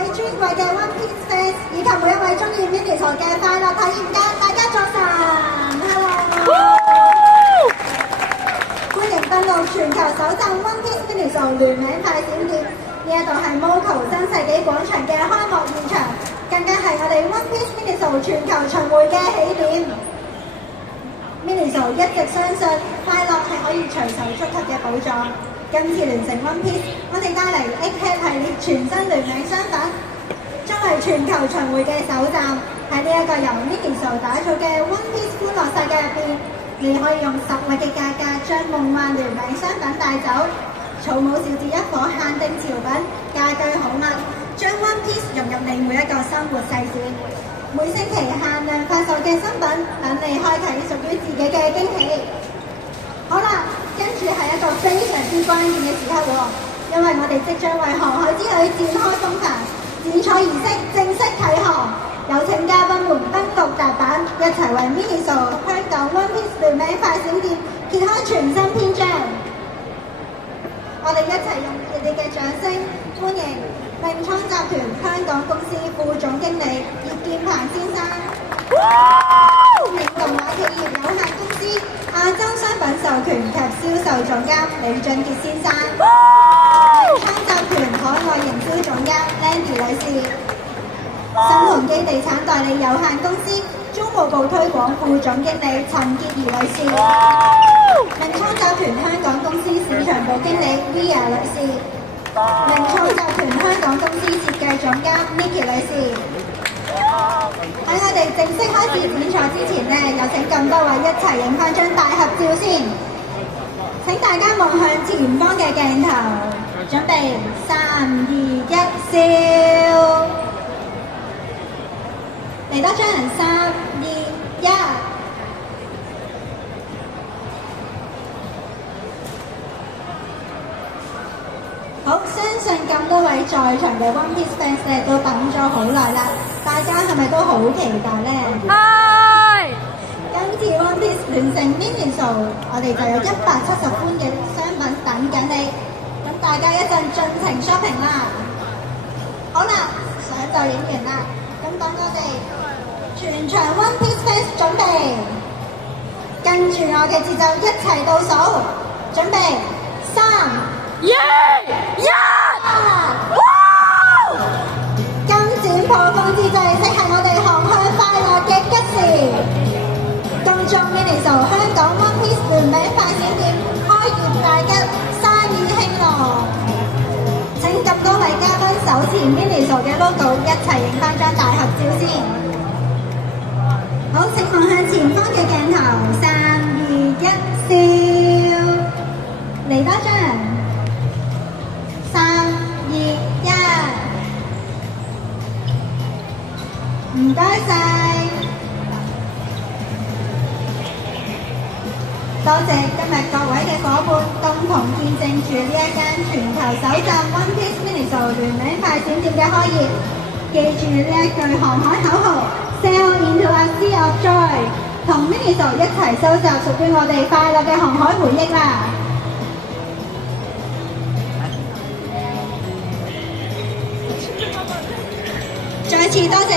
位尊貴嘅 One Piece fans，以及每一位中意 Miniso 嘅快樂體驗家，大家早晨 ，Hello！ 歡迎登陸全球首站 One Piece Miniso 聯名快閃店，呢一度係 MOKO 新世紀廣場嘅開幕現場，更加係我哋 One Piece Miniso 全球巡迴嘅起點。Miniso 一直相信快樂係可以隨手觸及嘅寶藏。今次聯成 One Piece，我哋帶嚟 Egghead 系列全新聯名商品。作為全球巡迴嘅首站，喺呢一個由 Miniso 打造嘅 One Piece 歡樂世界入邊，你可以用實惠嘅價格將夢幻聯名商品帶走。草帽小子一顆限定潮品，家居好物，將 One Piece 融入你每一個生活細節。每星期限量發售嘅新品，等你開啟屬於自己嘅驚喜。好啦，跟住係一個非常之關鍵嘅時刻喎，因為我哋即將為航海之旅展開風帆，剪彩儀式正式啟航，有請嘉賓們登陸甲板，一齊為 Miniso 香港 One Piece 聯名快閃店揭開全新篇章。我哋一齊用熱烈嘅掌聲歡迎名創集團香港公司副總經理葉建鵬先生，歡迎動畫企業有限公司亞洲商品授權及銷售總監李俊傑先生，名創集團海外營銷總監 Landy 女士，新鴻基地產代理有限公司中務部推廣副總經理陳潔儀女士，名創集團香港公司市場部經理 Via 女士，名創集團香港公司設計總監 Nikki 女士。喺我哋正式開始剪彩之前呢，有請咁多位一齊影翻張大合照先。請大家望向前方嘅鏡頭，準備3、2、1，笑。嚟多張3、2、1。好，相信咁多位在場嘅 One Piece fans 咧都等咗好耐啦，大家係咪都好期待呢？係。今次 One Piece 聯成 Miniso， 我哋就有170款嘅商品等緊你，咁大家一陣盡情 shopping 啦。好啦，相就影完啦，咁等我哋全場 One Piece fans 準備，跟住我嘅節奏一齊倒數，準備3、2、1，金錢破風之際，即係我哋航向快樂嘅吉時。恭祝 Miniso 香港 One Piece 聯名快閃店開業大吉，生意興隆。請咁多位嘉賓手持 Miniso 嘅 logo， 一齊影翻張大合照先。好，請望向前方嘅鏡頭，3、2、1，笑。嚟多張。3、2、1，唔該晒，多謝今日各位嘅伙伴共同見證住呢一間全球首站 One Piece Miniso 聯名快閃店嘅開業。記住呢一句航海口號 ，Sail into a sea of joy， 同 Miniso 一齊收集屬於我哋快樂嘅航海回憶啦！再次多謝。